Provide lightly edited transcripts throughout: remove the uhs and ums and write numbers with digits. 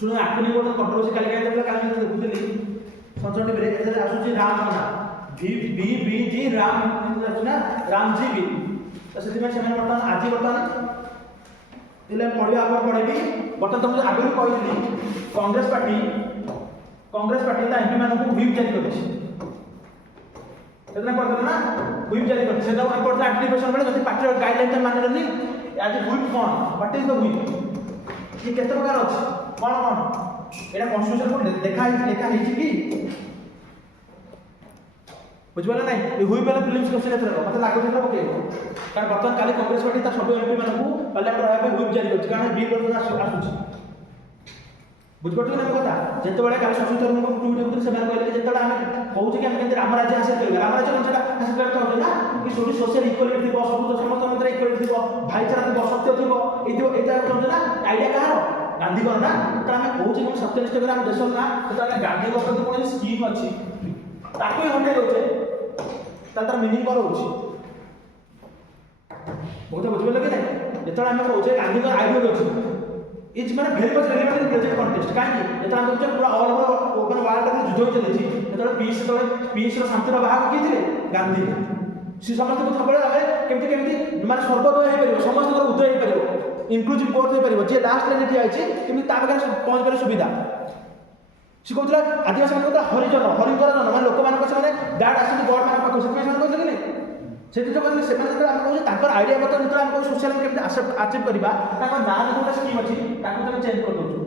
शुण आखुनी गोटे कंट्रोवर्सी काली देखुली संचरण टीवी रे आसुची राम ना बी बी बी जी राम ना राम जी बी तो से बर्तमान आज बर्तमान पढ़िया आप पढ़ेबी बर्तमान तुमको आगे कहली कांग्रेस पार्टी एमपी मान व्हिप जारी कर ना व्हिप जारी कर एप्लीकेशन बेले पार्टी गाइडलाइन माननी आज व्हिप कौन व्हाट इज द व्हिप ये केते प्रकार अछि कौन एटा कॉन्स्टिट्यूशन को देखा कि बुझिपारे ना ये व्हिप वाला फिल्म्स क्वेश्चन एथर मत लागो जे पकेइबो कारण बर्तमान काली कांग्रेस पार्टी ता सब एमपी मान को पार्लियामेंट रहबे व्हिप जारी कर कारण बिल बर्तमान आसुची बुझपट्टी ना कथा जेतेबेले काली संस्कृत को ट्वीट उपर से मैंने कहले जेतेबेले हम कहू कि हम केंद्र राम राज्य हासिल करबे राम राज्य कोन सेटा हासिल करते हो ना कि सोडी सोशल इक्वालिटी थिबो सब समस्त मत इक्वालिटी थिबो भाईचारा थिबो सत्य थिबो एटा कोन ना आईडिया कहार गांधी को ना तो हम कहू कि हम सत्यनिष्ठ कर हम देश ना तो गांधी को प्रति कोन स्कीम अछि ताको ही हटे होचे तार मीनिंग कर होची बहुत बुझबे लगे ना जेतेबेले हम कहू कि गांधी को आइडियोलॉजी इज मैंने very much relevant in present context काहे एता हम कहू पूरा ऑल ओवर ओपन वर्ल्ड में युद्ध चली जेतेबेले पीस रो शांतिर बाहर की थिले गांधी सी समस्त को सबले आमे केमती माने सर्वोदय हे परिबो समस्त को उदय हे परिबो इंक्लूसिव ग्रोथ हे परिबो जे लास्ट लाइन ठिया अछि केमती ता बगैर पहुंच पारे सुविधा सी कहउतला आदिवासी मान हरिजन माने लोक मान को से दैट आसी गॉड मान को से मान को से सेति तो कहले सेमान जेते हम कहू ताकर आईडिया मत जेते हम कहू सोशल केमती अचीव करबा ताकर नाम कोटा स्कीम अछि ताको तमे चेंज कर दोछु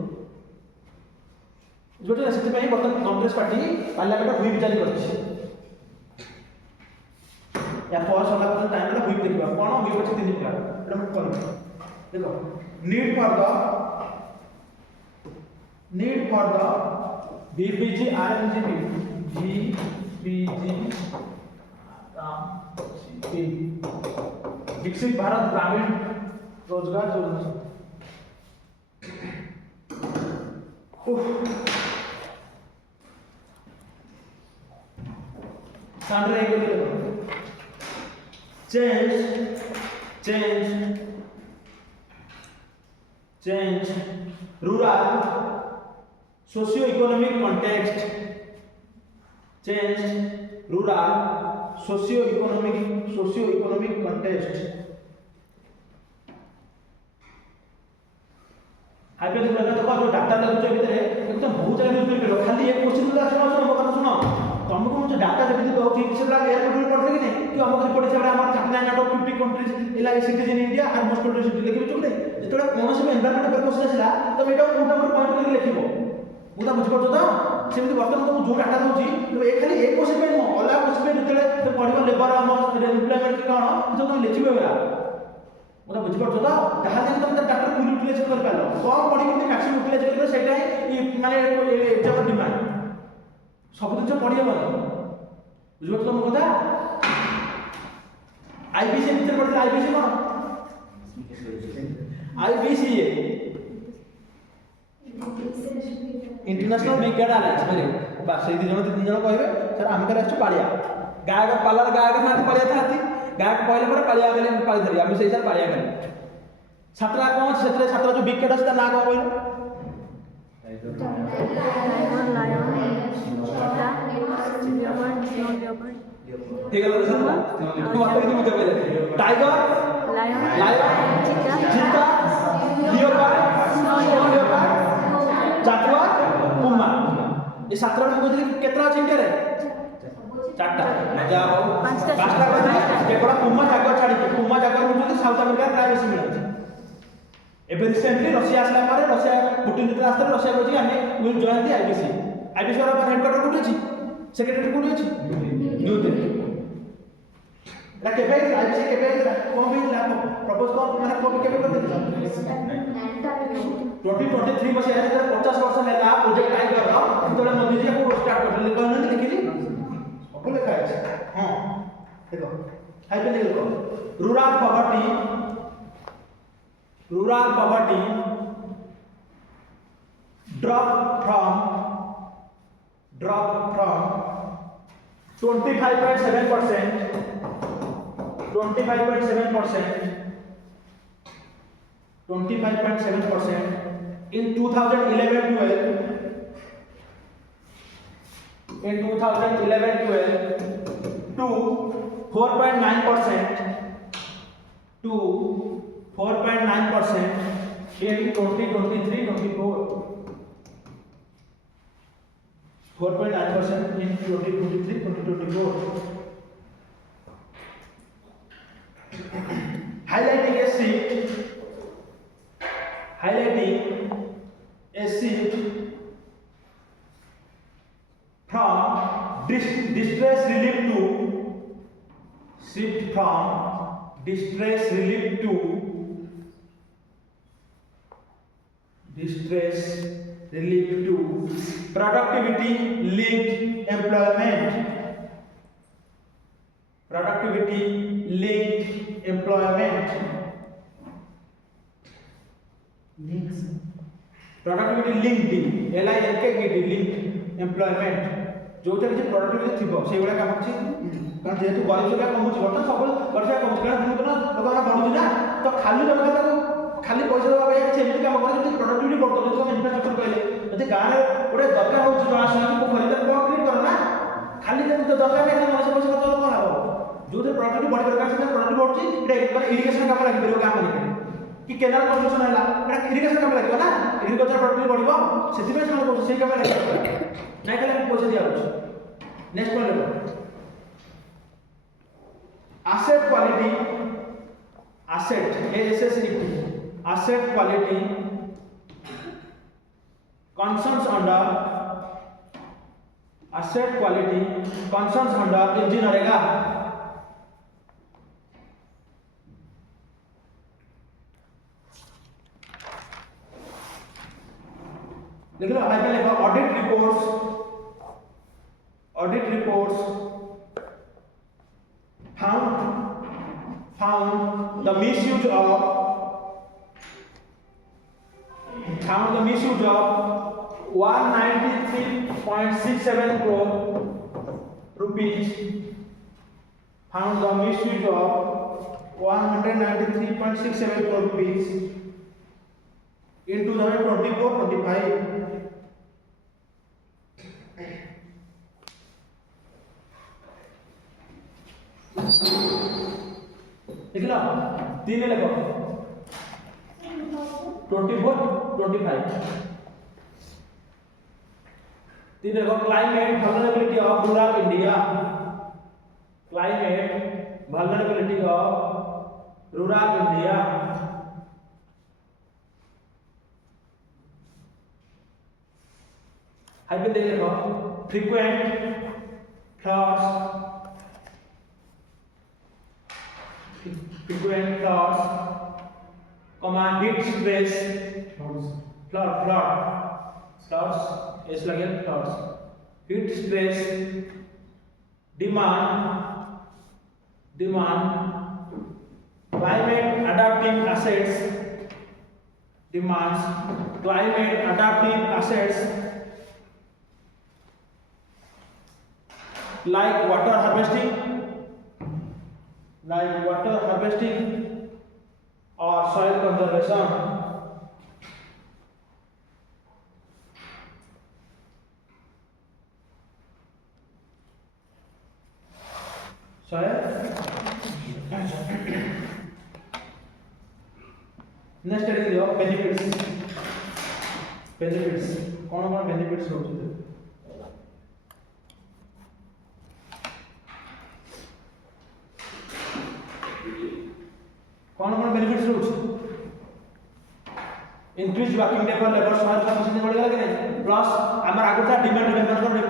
जोटे सेति पई बर्तमान कांग्रेस पार्टी पार्लियामेंट व्हिप जारी करछि या पर सला पर टाइम ला व्हिप देखबा कोन व्हिप अछि तीन प्रकार एटा हम करब देखो नीड फॉर द बीबीजी आरएमजीबी जीबीजी विकसित भारत ग्रामीण रोजगार योजना change rural socio economic context change rural socio economic context हाइपे तो लगा तो जो डाटा लगुच भीतर एकदम बहुत जगह यूज कर खाली एक क्वेश्चन ला सुनो बात सुनो तुमको जो डाटा जब कहू कि से एयर कंट्रोल पढ़ते कि नहीं कि हमको रिपोर्ट से हमर 39 आउट ऑफ 50 कंट्रीज इला सिटीजन इंडिया और मोस्ट पॉपुलेशन लिखि चुके जेतोला कोन से एनवायरनमेंट पर क्वेश्चन आसिला तो एटा कोटा पर पॉइंट करके लिखिबो मुदा बुझ पड़तो तो सेमति बर्तमान तुम जो डाटा दोची तो एक खाली एक क्वेश्चन में नो अला क्वेश्चन में जेतले तो पढ़िबो लेबर हम एम्प्लॉयमेंट के कोन तो तुम लिखिबो बेला मुदा बुझ पड़तो तो ताहा जे तुम डाटा फुल यूटिलाइज कर पालो कौन पढ़ी के मैक्सिमम यूटिलाइज कर सेटा माने एग्जाम डिमांड सब दिन पढ़िए बोल बुझ पड़तो तुम कथा आईबीसी भीतर पढ़ते आईबीसी कौन IBC international big data alliance माने बस से तीन जन कहबे सर हम करे आछ पालिया गायक पालार गायक थाती पालिया थाती गायक कहले पर पालिया गले पाली धरी हम सेही सर पालिया गले छात्रा कौन छात्र छात्रा जो बिग डाटा से ना कौन कहलो ठीक है सर तू बात नहीं मुझे पहले टाइगर लायन चीता लियोपार्ड स्नो लियोपार्ड जागुआर पुमा ये सातरा को बुझली केतरा अछि इंडिया रे चारटा मजा हो पांचटा बुझली केवल पुमा जागुआर छाडी पुमा जागुआर बुझली साउथ अमेरिका प्राइवेसी मिलछि एबे रिसेंटली रशिया आसला मारे रशिया पुटिन जितला आस्ते रशिया कहछि हम विल जॉइन द आईबीसी वाला हेडक्वार्टर कोठी अछि सेक्रेटरी कोठी अछि न्यू दिल्ली ला केबे आईबीसी केबे कोन भी ला प्रपोज कोन माने कोन केबे कर देला 2023 मसे 50 वर्ष लेला प्रोजेक्ट आई करलो तोले मोदी जी को स्टार्ट करले कहन लिखिली अपन लिखा है हां देखो हाई पे देखो rural poverty drop from 25.7% in 2011-12 to 4.9% to 4.9% in 2023-24. 4.9% in 2023-2024. Highlighting a shift from distress relief to productivity linked employment. Productivity linked employment. Productivity linked linked employment. जो किसी प्रोडक्टिविटी थी से गुड़ा काम अच्छी कारण जेहेतु गरीब संख्या कमुची बर्तमान सब गरीब संख्या कमुची कारण दिन दिन लोक बढ़ुची ना तो खाली लोक खाली पैसा देवा से एमती काम करे जो प्रोडक्टिविटी बढ़तो जो इन्फ्रास्ट्रक्चर कहले यदि गाँव में गोटे दरकार हो जनाशुना पोखरी तो कौन क्रिएट कर ना खाली तो दरकार नहीं मनुष्य पैसा खर्च कौन हम जो प्रोडक्टिविटी बढ़ी दरकार से प्रोडक्टिविटी बढ़ुची इरिगेशन काम लगे गाँव में कि केनाल कंस्ट्रक्शन है इरिगेशन काम लगे ना एग्रीकल्चर प्रोडक्टिविटी बढ़ो से काम लगे नहीं खाली पैसा दिया नेक्स्ट पॉइंट देखो asset quality concerns under engineering देख लो audit reports found the misuse of 193.67 crore rupees. Found the misuse of 193.67 crore rupees in 2024-25. देख लो तीन लिखो 24-25 तीन लिखो climate vulnerability of rural India hyphen दे लिखो frequent floods heat stress floods is like floods heat stress demand climate adaptive assets like water harvesting or soil conservation. Next study is benefits. कौन benefits होते हैं? कौन benefits रोज increase working day पर labour 100% बढ़ गला कि नहीं प्लस हमर आगु था डिमांड ड्रिवन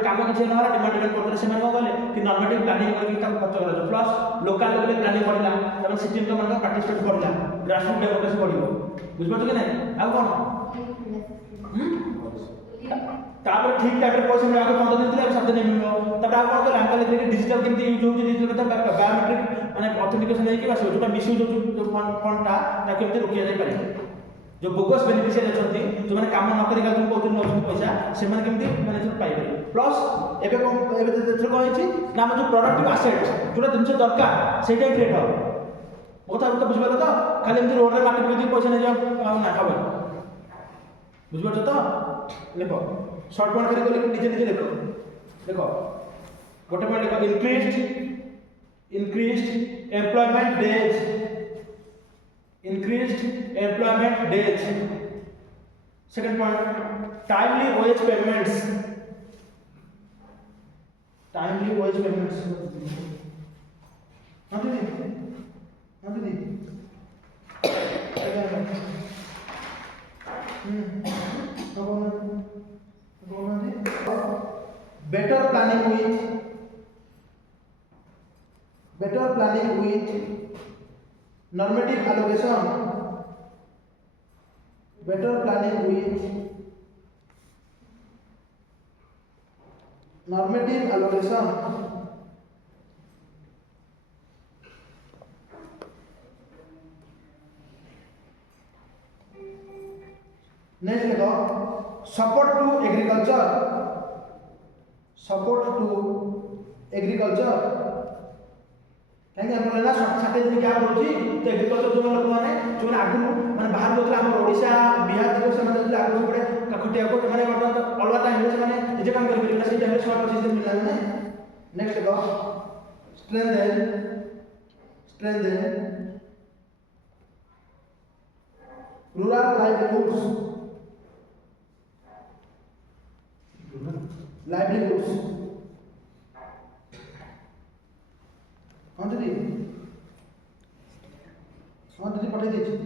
काम किछ न होला डिमांड ड्रिवन करते से मन गले कि नॉर्मेटिव प्लानिंग करके तक खर्च करा प्लस लोकल लेवल प्लानिंग करला तब सिस्टम तो मन पार्टिसिपेट करला ग्रासरूट डेमोक्रेसी बढ़िबो बुझ पड़छ कि नहीं आ कोन तापर ठीक टाइम रे पैसा मिला 15 दिन थे 7 दिन मिलो तब आ कोन हम कहले कि डिजिटल केमती यूज हो डिजिटल कथा बायोमेट्रिक माने ऑथेंटिकेशन नहीं कि बस जोटा मिसयूज जो फंडटा ता केमती रोकिया जाय पारे जो बोगस बेनिफिशियरी अछंती जो माने काम न करी तुम कोथिन न पैसा से माने केमती माने जो पाइ पारे प्लस एबे देखो होइछि ना हम जो प्रोडक्टिव एसेट जोटा जिंस दरकार सेटा क्रिएट हो मोता तो बुझबे तो खाली एमती रोड रे मार्केट में पैसा नै जा ना खाबे बुझिपारछ तो लेख शॉर्ट पॉइंट खाली बोले निजे निजे लेख देखो गोटे पॉइंट लेख increased employment days second point timely wage payments हाँ दीदी better planning with normative allocation next देखो support to agriculture कहीं हम लेना साथे दिन क्या होची तो एग्रीकल्चर जो लोग माने जो आगु माने बाहर होतला हम ओडिशा बिहार दिगो से माने आगु पड़े कखटिया को माने वर्तमान अलग टाइम से माने जे काम करि ना से टाइम में 100% मिलला माने नेक्स्ट देखो strengthen rural livelihoods हाँ दीदी पठाई दीजिए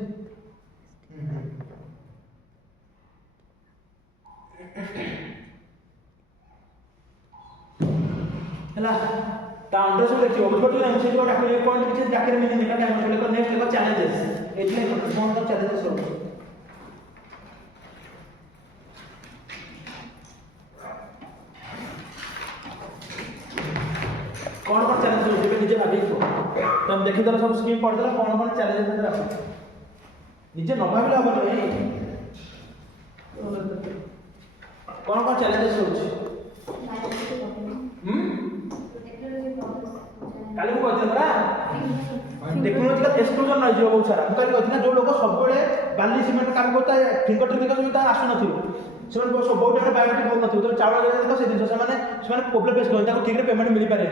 हला ता अंडर से देखियो बुझ पड़ो हम से जो डाके एक पॉइंट पीछे जाके मैंने निकाल के हम लेको नेक्स्ट लेको चैलेंजेस एटले कौन चैलेंजेस हो कौन चैलेंज हो जेबे निजे भाबी को तुम देखि दला सब स्कीम पढ़ दला कौन चैलेंज है निजे न भाबिला हबो नहीं कौन चैलेंजेस हो काली को कहते बरा टेक्नोलॉजिकल एक्सक्लूजन न जो बहुत सारा काली कहते ना जो लोग सब बळे बाली सीमेंट काम करता फिंगर ट्रिक का सुविधा आसु नथिबो सेमन सब बहुत टाइम बायोमेट्रिक हो नथिबो तो चावल तो से दिन से माने प्रॉब्लम फेस करता ठीक रे पेमेंट मिल पारे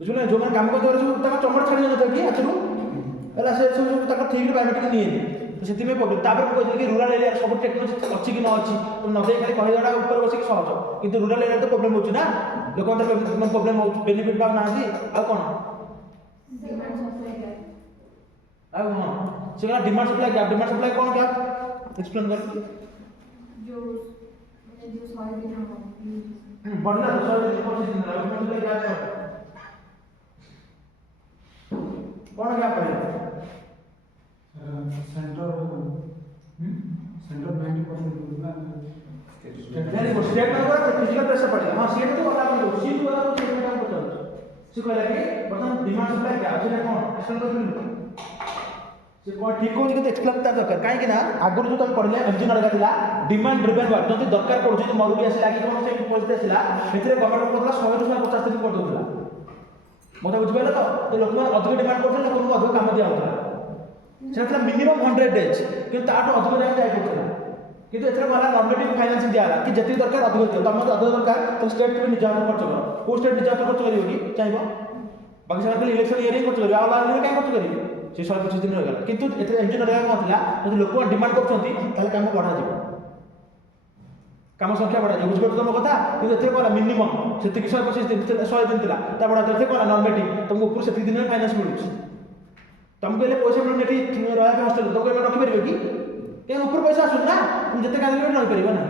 बुझले जो माने काम करते सब तक चमड़ छाड़ी न कि आचरू एला से सब तक ठीक रे बायोमेट्रिक नहीं तो सेति में प्रॉब्लम तापर को कहते कि रूरल एरिया सब टेक्नोलॉजी अच्छी कि न अच्छी तो न दे खाली कहि जडा ऊपर बसी सहज किंतु रूरल एरिया तो प्रॉब्लम होची ना लोक तो प्रॉब्लम हो बेनिफिट बा ना दी आ कोन आ हां सेला डिमांड सप्लाई गैप कोन गैप एक्सप्लेन कर जो माने जो 100 दिन हो बढ़ना 100 दिन 25 दिन डिमांड सप्लाई गैप कोन गैप है सेंटर 90% ना वेरी गुड स्टेट में करा फिजिकल प्रेशर पड़ेगा हां सीट तो बता दो सीट बता दो सीट में काम करता है से कहला कि बतन डिमांड सप्लाई गैप से कोन एक्सप्लेन कर से कोन ठीक हो कि एक्सप्लेन करता दरकार काहे कि ना आगुर जो तुम पढ़ले एमजी नडगा थिला डिमांड ड्रिवन वर्क जति दरकार पड़ुछि जे मरुडी आसी लागी कोन से परिस्थिति आसीला सेतरे गवर्नमेंट कोतला 100 ରୁ 150 दिन कर दोला मोटा बुझ पाइला तो लोक में अधिक डिमांड करथले लोक को अधिक काम दिया होता सेतला मिनिमम 100 डेज कि ताटो अधिक जाय जाय करथला किंतु एथरे वाला नॉर्मेटिव फाइनेंसिंग दियाला कि जति दरकार अधिक दियो तम अधिक दरकार तो स्टेट भी निजा खर्च करो को स्टेट निजा खर्च करियो कि चाहिबो बाकी सारा खाली इलेक्शन एरिया खर्च करियो आला एरिया काय खर्च करियो से 125 दिन रहगला किंतु एथरे एमजी नडगा कोथला जति लोक डिमांड करछंती ताले काम बढ़ा जिवो काम संख्या बढ़ा जिवो बुझबो तुम कथा किंतु एथरे कोला मिनिमम सेति 125 दिन 100 दिन तिला ता बड़ा एथरे कोला नॉर्मेटिव तुमको ऊपर सेति दिन में फाइनेंस मिलुछ तुम कहले पैसा मिलु नेटी रहया पे हॉस्टल तो कोइ रखि परबे कि के ऊपर पैसा आसु ना तुम जते काज रहि परबे ना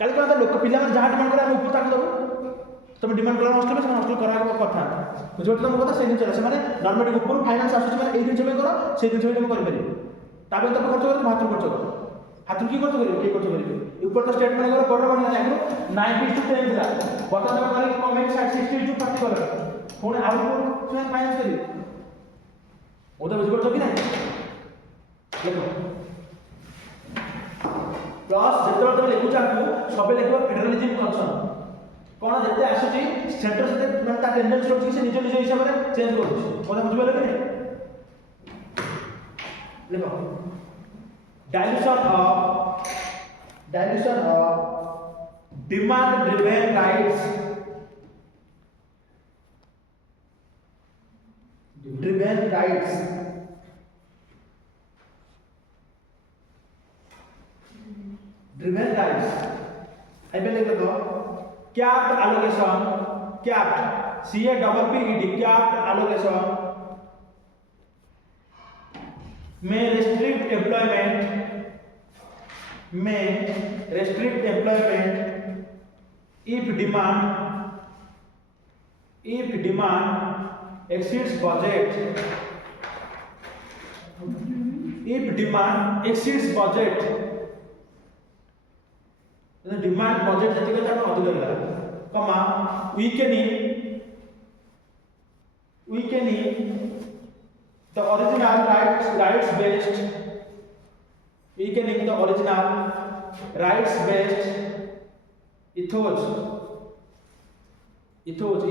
काली कहता लोक पिला मन जहां डिमांड करे हम ऊपर ताक दबो तुम डिमांड करा हॉस्टल में हॉस्टल करा कथा बुझो तुम कथा से दिन चले से माने नॉर्मेटिव ऊपर फाइनेंस आसु माने ए दिन से करो से दिन से तुम कर परबे ताबे तो खर्च कर भात खर्च करो हाथ की खर्च करियो के खर्च करियो ऊपर तो स्टेट में करो बड़ बड़ लागो 90:10 दिला बता दबा करे कमेंट 60:40 करो पुणी आउ को फाइनेंस करियो ओदा बुझ पड़छ कि नहीं देखो प्लस जेतरा तुम लिखु चाहू सबे लिखो फेडरलिज्म फंक्शन कोन जते आसुची सेंटर से मन ता टेंडेंसी रखि से निज निज हिसाब रे चेंज करूची ओदा बुझ पड़ले कि नहीं देखो dilution of dilution of demand driven rights driven rights driven rights I will लिख दो capped allocation capped CAPPED capped allocation may restrict employment if demand exceeds budget if demand exceeds budget the demand budget जतिके ताको अधिक होला कमा weakening the original rights based weakening the original rights based ethos ethos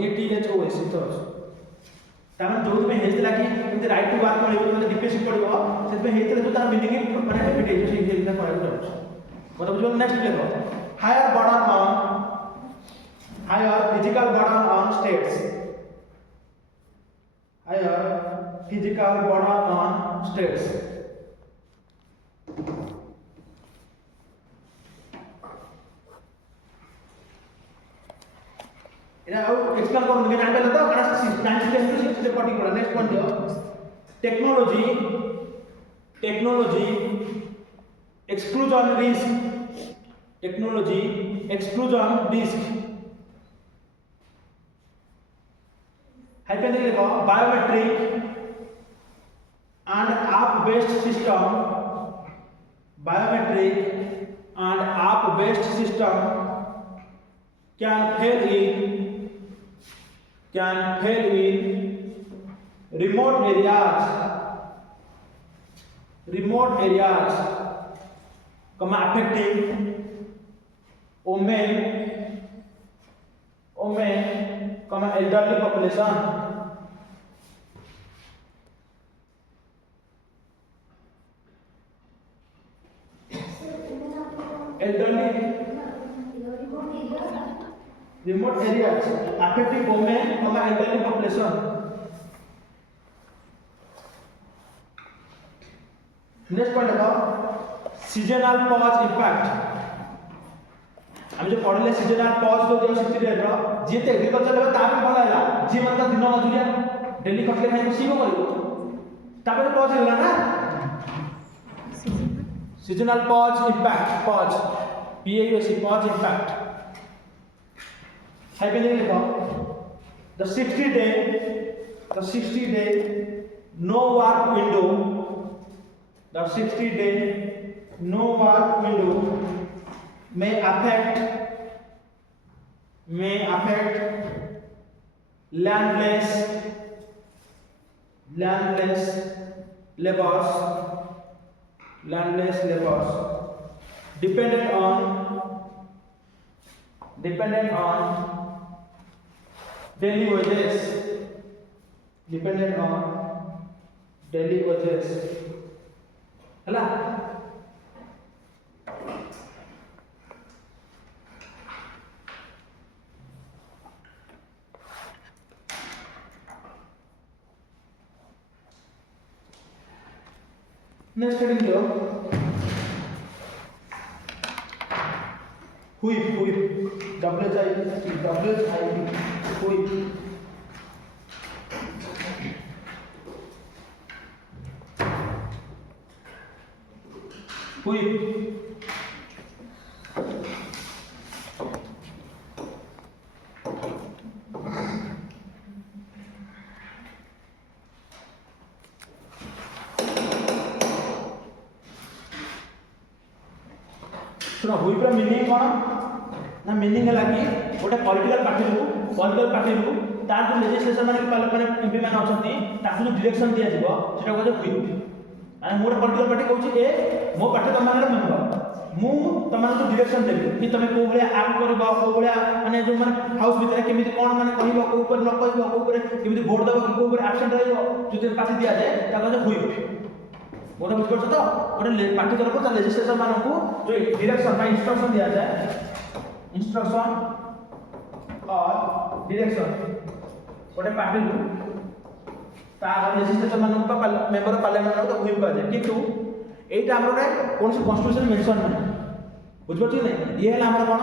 तामन जो में हेतला कि एमते right to work मिलिबो मतलब deficit पड़िबो सेते हेतले तो तार मीनिंग माने डिफिट से इनका कराइ जाउछ मतलब बुझो नेक्स्ट देखो higher physical burden on states higher physical burden on states इना आउ एक्सप्लेन करू के जान पहले तो कारण 90 पर्टिकुलर नेक्स्ट पॉइंट दियो टेक्नोलॉजी exclusion risk hyphen देखो biometric and app based system can fail in remote areas affecting women elderly population remote areas affecting women elderly population next point देखो seasonal pause impact हम जो पढ़ले seasonal pause को दियो 60 days रो जे ते agriculture लेबे ता भी भलाइला जे मन दिन मजूरिया डेली खटले खाइ सीबो करिवो तापर पॉज होला ना seasonal pause impact pause PAUS pause impact hyphen देखो the 60 day no work window the 60 day no work window may affect landless laborers dependent on daily wages हला नेक्स्ट हेडिंग जो हुई सुना हुई पर मीनिंग कोन ना मीनिंग है कि गोटे पॉलिटिकल पार्टी तार जो लेजिस्लेशन माने एमपी माने अछंती ताकु जो डायरेक्शन दिया जिवो सेटा को हुई माने मोर पॉलिटिकल पार्टी कहउची ए मो पार्टी तम माने मेंबर मु तमन को डायरेक्शन देबी कि तमे को भले एक्ट करबा को भले माने जो माने हाउस भीतर केमिति कोन माने कहिबो को ऊपर न कहिबो को ऊपर केमिति वोट देबो को ऊपर एब्सेंट रहइबो जो पार्टी दिया जाए ताको हुई मोटा बुझ तो गोटे पार्टी तरफ लेजिस्लेचर मानक जो डायरेक्शन इंस्ट्रक्शन दिया जाए इंस्ट्रक्शन और डायरेक्शन गोटे पार्टी लेजिस्लेचर मानक मेंबर ऑफ पार्लियामेंट को व्हिप करा जाए किंतु एटा हमर कौन से कॉन्स्टिट्यूशन मेंशन नहीं बुझ पछ नहीं ये है हमर कोन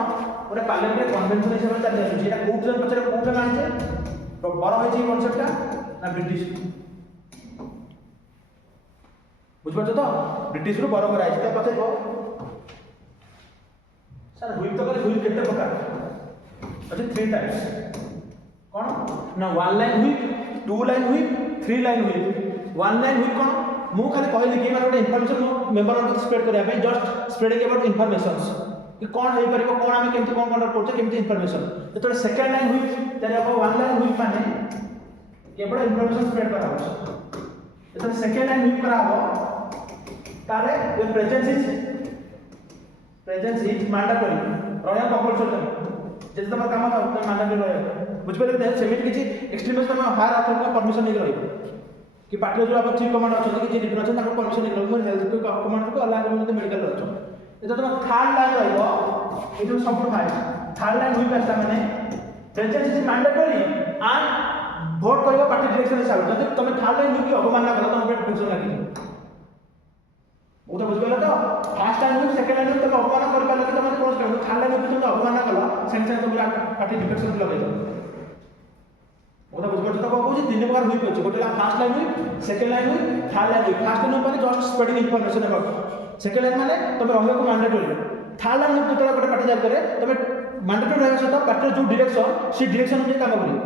गोटे पार्लियामेंट कन्वेंशन हिसाब से चली आसुची एटा कोठन पछरे कोठन आनिचे तो बड़ होई छै कांसेप्टटा ना ब्रिटिश बुझ तो ब्रिटिश रु बड़ कराई छै पछे को सर व्हिप तो करे व्हिप केते प्रकार अच्छा 3 टाइप्स कौन ना 1 line whip 2 line whip 3 line whip 1 line whip कौन मु खाली कहली कि माने इन्फॉर्मेशन मेंबर को स्प्रेड करिया पे जस्ट स्प्रेडिंग अबाउट इन्फॉर्मेशंस कि कौन होई परिबो कौन आमे केमति कौन कंडक्ट करछे केमति इन्फॉर्मेशन तो सेकंड लाइन व्हिप तने अब 1 लाइन व्हिप माने केवल इन्फॉर्मेशन स्प्रेड करा हो तो सेकंड लाइन व्हिप करा हो तारे ये प्रेजेंस इज मैंडेटरी रहया कंपलसरी जे तम काम था मैंडेटरी रहया बुझ पले ने सेमिट किछि एक्सट्रीमिस्ट में हायर अथॉरिटी परमिशन नहीं रही कि पार्टी जो आप चीफ कमांडर अछन कि जे डिफरेंस अछन ताको परमिशन नहीं रही हेल्थ को कमांडर को अलग अलग मेडिकल अछन एतो तम थर्ड लाइन रहइबो ए जो सब फाइल थर्ड लाइन हुई पास्ता माने presence is mandatory and vote करियो पार्टी डायरेक्शन हिसाब जदि तमे थर्ड लाइन की अवमानना कला तम पे टेंशन लागी बुझ पले तो फर्स्ट लाइन में सेकंड लाइन में तमे अवमान कर पाले कि तमे कोन कर थर्ड लाइन में तुम अवमान कला सेंसे तुम पार्टी डायरेक्शन लगे दो ओदा बुझ पड़छ तो कहू जे तीन प्रकार हुई पछ गोटे ला फर्स्ट लाइन हुई सेकंड लाइन हुई थर्ड लाइन हुई फर्स्ट लाइन माने just spreading information about second line माने तमे रहयो को मैंडेटरी थर्ड लाइन में जेतरा गोटे पार्टी जाय करे तमे मैंडेटरी रहय सता पार्टी जो डायरेक्शन से डायरेक्शन में काम करियो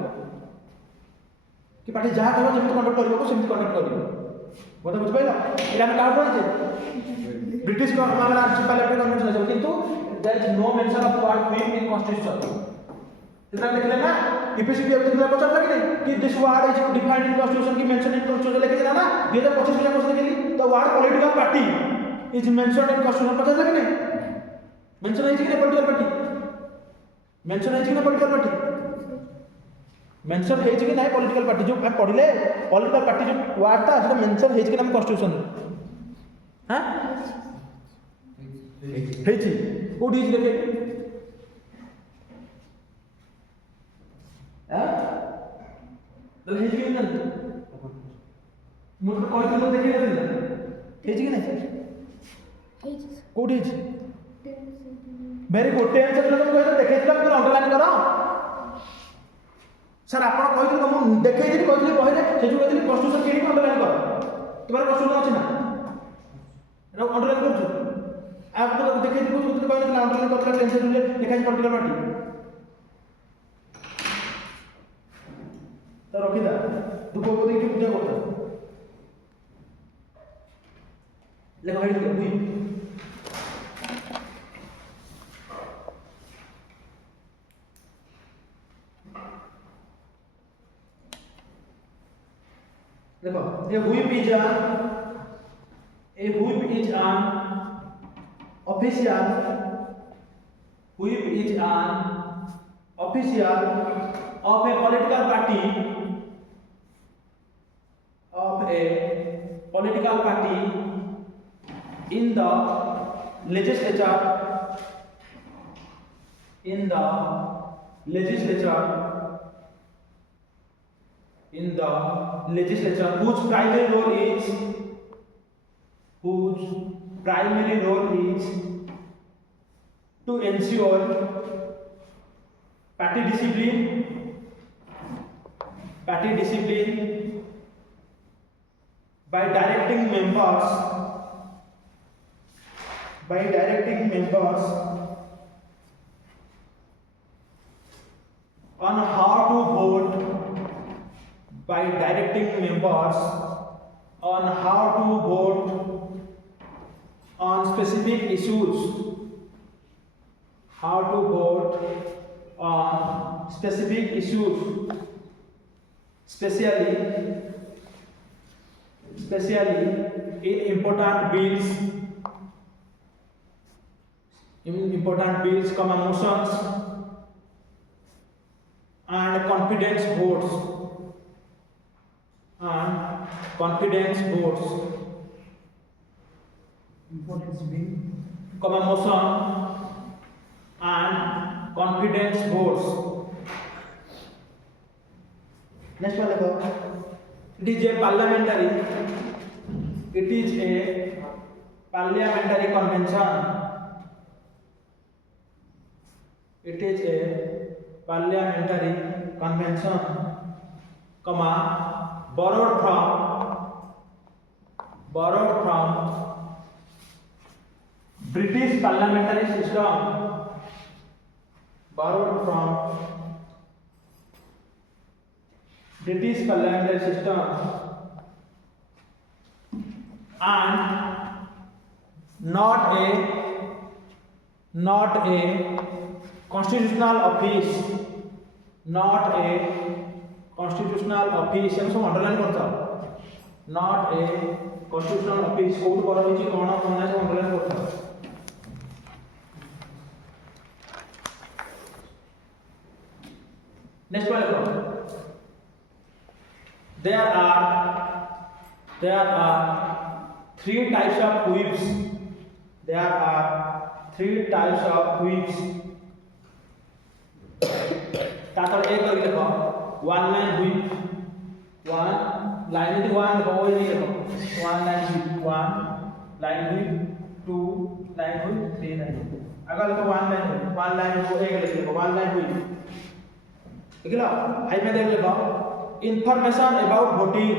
कि पार्टी जहा कहबो जेमति कंडक्ट करियो को सेमति कंडक्ट करियो ओदा बुझ पाइला एटा हम काउ पढिছে ब्रिटिश को हमारा पार्लियामेंट कन्वेंशन है किंतु there is no mention of word whip in constitution इतना देखले ना ईपीसीबी अब देखले पचार लगे कि this word is defined in constitution की मेंशन इन कॉन्स्टिट्यूशन लिखे ना 2025 में क्वेश्चन केली तो word political party is mentioned in constitution पचार लगे मेंशन है कि पॉलिटिकल पार्टी मेंशन है कि पॉलिटिकल पार्टी मेंशन है कि नहीं पॉलिटिकल पार्टी जो हम पढ़िले पॉलिटिकल पार्टी जो वर्ड था सेटा मेंशन है कि हम कॉन्स्टिट्यूशन हां है छी कोडी लिखे तो हेज के नहीं मुझे कोई तो देखे नहीं हेज के नहीं hedge code hedge very good 10 से तुम कहते देखे दिला तो अंडरलाइन करो सर आपण कहते तुम देखे दिली कहते कहले से जो कहते कॉन्स्टिट्यूशन केडी अंडरलाइन करो तुम्हारा कॉन्स्टिट्यूशन अछि ना एरो अंडरलाइन करछु आप तो देखे दिली कहते कहले अंडरलाइन करला 10 से लिखा है पॉलिटिकल पार्टी तो रखिदा दुख को देखि पूजा करता ले भाई हुई देखो ये हुई पिज्जा ए हुई is an official whip is an official of a political party in the legislature whose primary role is to ensure party discipline by directing members on how to vote on specific issues especially in important bills, motions and confidence votes, comma motion and confidence votes. Next one देखो, it is a parliamentary convention. It is a parliamentary convention, comma borrowed from British parliamentary system. Borrowed from British parliamentary system and not a constitutional office, not a constitutional office. हम सब underline करता, not a constitutional office code करा होची कोना कोना से underline करता. Next one. There are three types of whips. There are three types of whips. तातर एक कर देखो, one line whip, one line में one देखो, वो नहीं देखो, one line whip, one line whip, two line whip, three line whip. अगर देखो one line को एक देखो, one line whip. ठीक है ना? हाई में देख लेगा, information about voting.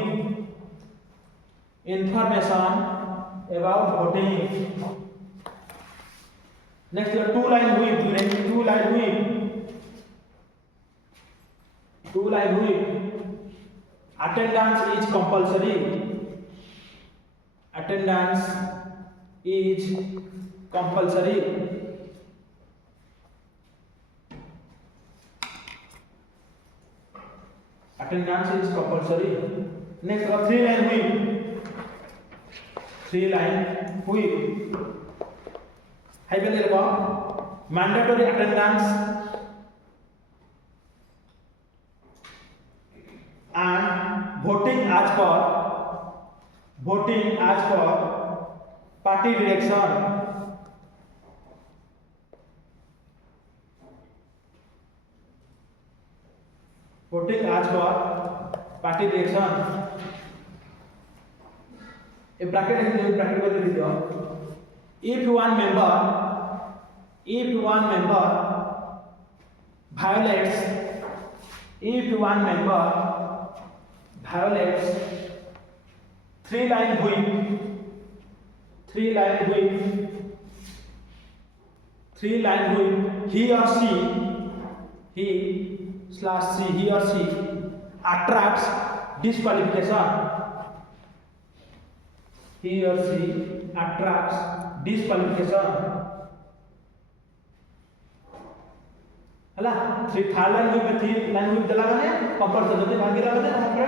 Information about voting. Next, two line whip. Two line whip. Attendance is compulsory. Attendance is compulsory. Attendance is compulsory. Next, three line whip. Three line whip. High mandatory attendance and voting as per party direction. Voting as per party direction. A bracket will be there. If one member violates three line whip, he or she attracts disqualification. He or she attracts disqualification. हला three third line में three line में दला गने compulsory जते भागी लागने हमरे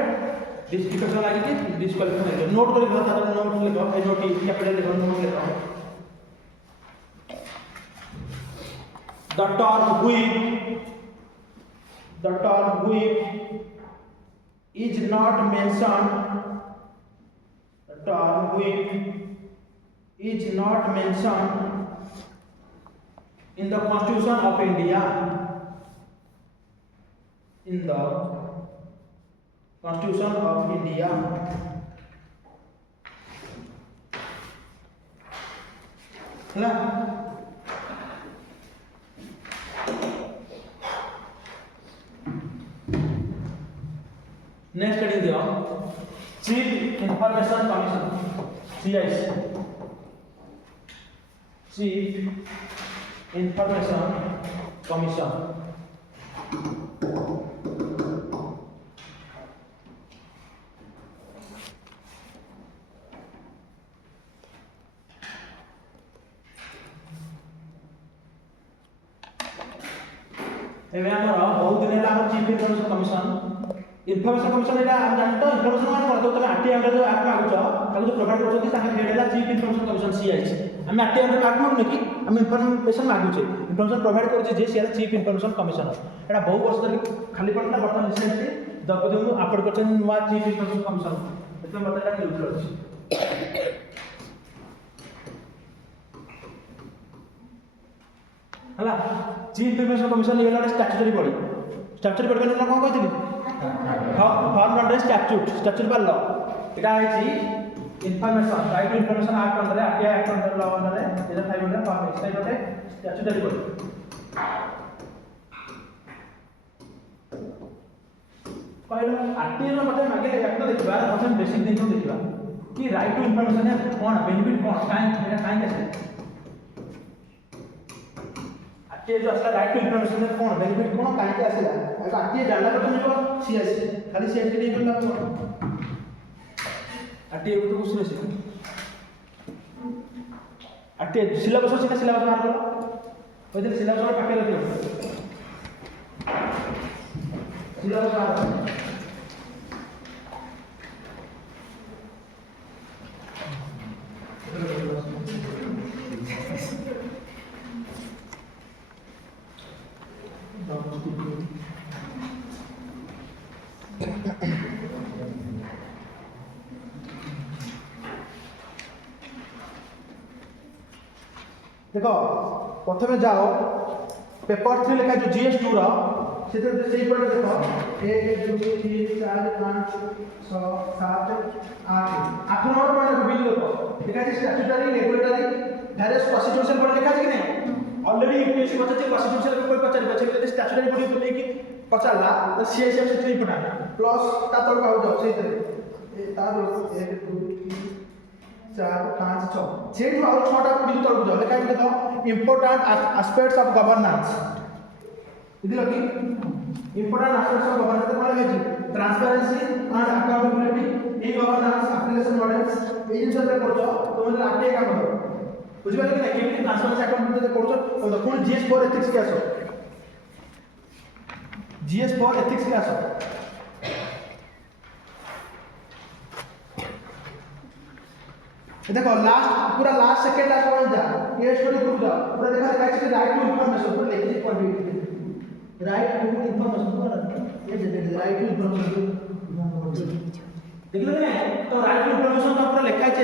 description लागी कि डिस्क्वालिफाई नोट कर बता नोट लिखो ए नोट कैपिटल लिखो नोट लिखो. The term whip is not mentioned. The term whip is not mentioned in the Constitution of India. In the Constitution of India. Next study is the Chief Information Commission, CIC. Chief Information Commission. एवं हमारा बहुत दिन है हम chief information commission एटा हम जानतो information मान करतो तमे आरटीआई अंडर जो आप मागुछ ताको जो प्रोवाइड करछथि ताके हेड हैला चीफ इन्फॉर्मेशन कमीशन सीआईसी हम आरटीआई अंडर मागु न कि हम इन्फॉर्मेशन मागुछे इन्फॉर्मेशन प्रोवाइड करछे जे सीआर चीफ इन्फॉर्मेशन कमिश्नर एटा बहु वर्ष धरि खाली पड़ला वर्तमान रिसेंटली दबदे मु अपडेट करछन नुवा चीफ इन्फॉर्मेशन कमिश्नर एते मते एटा न्यूज करछि. है चीफ इन्फॉर्मेशन कमिशन ये स्टैट्यूटरी बॉडी स्टैट्यूटरी बॉडी मैंने कौन कहती form under statute by law एटा है information right to information act under RTI act under law under 2500 form X type होते स्टैट्यूटरी बॉडी कहलो आरटीआई रो मते मागे एक्ट देखबा प्रथम बेसिक दिन देखबा कि राइट टू इन्फॉर्मेशन है कोन बेनिफिट कोन काई कैसे आरटीआई जो असला राइट टू इन्फॉर्मेशन है कोन बेनिफिट कोन काई के आसेला आरटीआई जानला तो जो सीएस खाली सीएस के नहीं बोलला आरटीआई तो कुछ नहीं से आरटीआई सिलेबस ଅଛି ନା सिलेबस बाहर करो ओइ दिन सिलेबस और पाके रखियो सिलेबस बाहर देखो प्रथम जाओ पेपर 3 लिखा जो GS2 रो से पर देखो 1 2 3 4 5 6 7 8 नंबर पर देखो बिल देखो लिखा है statutory regulatory various constitutional body लिखा है कि नहीं ऑलरेडी यूपीएससी पचाचे कॉन्स्टिट्यूशनल कोई पचार बचे कि स्टैट्यूटरी बॉडी को लेके पचारला तो सीएसएफ से इम्पोर्टेंट प्लस ता तळ का हो जाओ से तार 1 2 3 4 5 6 से जो और छोटा बिंदु तक जाओ लिखा है देखो इंपोर्टेंट एस्पेक्ट्स ऑफ गवर्नेंस इधर लगी इंपोर्टेंट एस्पेक्ट्स ऑफ गवर्नेंस कोन है transparency and accountability e governance application models ए जिन सब करछो तो मतलब आटे का करो बुझ पाले कि केमिति ट्रांसपेरेंसी अकाउंटेबिलिटी करछो तो कोन GS4 एथिक्स के आसो GS4 एथिक्स के आसो देखो लास्ट पूरा लास्ट सेकंड लास्ट वन जा ये स्टोरी ग्रुप जा पूरा देखा है राइट टू इन्फॉर्मेशन पूरा लिख क्वांटिटी राइट टू इन्फॉर्मेशन पूरा ये दे राइट टू इन्फॉर्मेशन देख लो ना तो राइट टू इन्फॉर्मेशन का पूरा लिखा है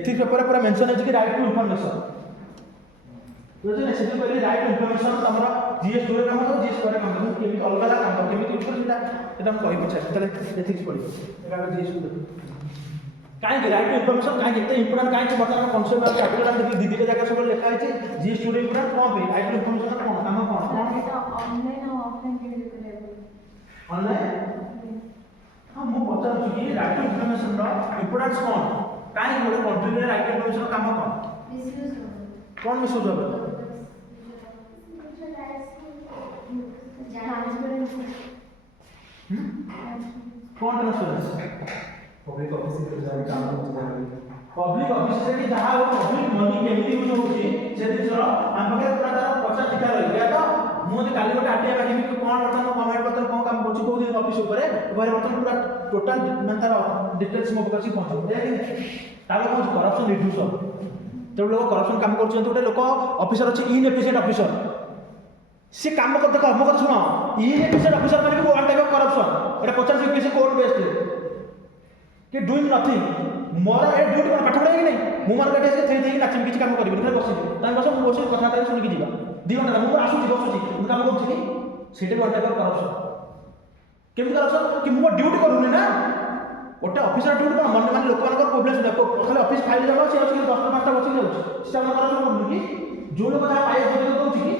एथिक्स पेपर पूरा मेंशन है कि राइट टू इन्फॉर्मेशन तो जे सेति पहले राइट टू इन्फॉर्मेशन हमरा GS2 रे काम तो GS4 रे काम तो केमि अलग अलग काम केमि ऊपर सेटा हम कहि पछा तले एथिक्स पड़ी एका GS2 काहे कि राइट टू इन्फॉर्मेशन काहे कि इंपोर्टेंट काहे कि मतलब कॉन्सेप्ट ऑफ कैपिटल एंड दीदी के जगह सब लिखा है GS2 रे इंपोर्टेंट कोन पे राइट टू इन्फॉर्मेशन कोन काम कोन ऑनलाइन और ऑफलाइन के लिए करे ऑनलाइन हां मो बता छु कि राइट टू इन्फॉर्मेशन रो इंपोर्टेंस कोन काहे कि गोटे कंट्री रे राइट टू इन्फॉर्मेशन काम कोन मिसयूज कोन मिसयूज होबे कौन ट्रांसपेरेंसी पब्लिक ऑफिस से जारी काम होता है पब्लिक ऑफिस से कि जहां पब्लिक मनी केमिति यूज होची से दिसरो हम पके पूरा तार 50 टिका रही गया तो मु काली गोटे आरटीआई बाकी भी कोन बर्तन कमेंट बर्तन कोन काम करछि को दिन ऑफिस ऊपर ऊपर बर्तन पूरा टोटल मन तार डिटेल्स मो पकछि पहुंचो देखि तार कोन करप्शन रिड्यूस हो जो लोग करप्शन काम करछन तो लोग ऑफिसर अछि इनएफिशिएंट ऑफिसर से काम को देखो हम को सुनो इनएफिशिएंट ऑफिसर माने भी वन टाइप ऑफ करप्शन एटा 50 यूपीएससी कोर्ट बेस्ड कि डूइंग नथिंग मोर ए ड्यूटी कोन पाठ पढाई कि नहीं मु मार्केट से थेई देई नाचिम किछि काम करिबो खाली बसिबो तान बस मु बसि कथा ताई सुनि कि जीवा दी घंटा मु आसुची बसुची मु काम करछि कि सेटे वन टाइप ऑफ करप्शन केमि करप्शन कि मु ड्यूटी करूनी ना गोटे ऑफिसर ड्यूटी कोन मन माने लोक मानकर प्रॉब्लम देखो खाली ऑफिस फाइल जमा से अछि 10 5टा बसि जाउछ सिस्टम करप्शन करूनी कि जो लोक जा पाए दे दउछि कि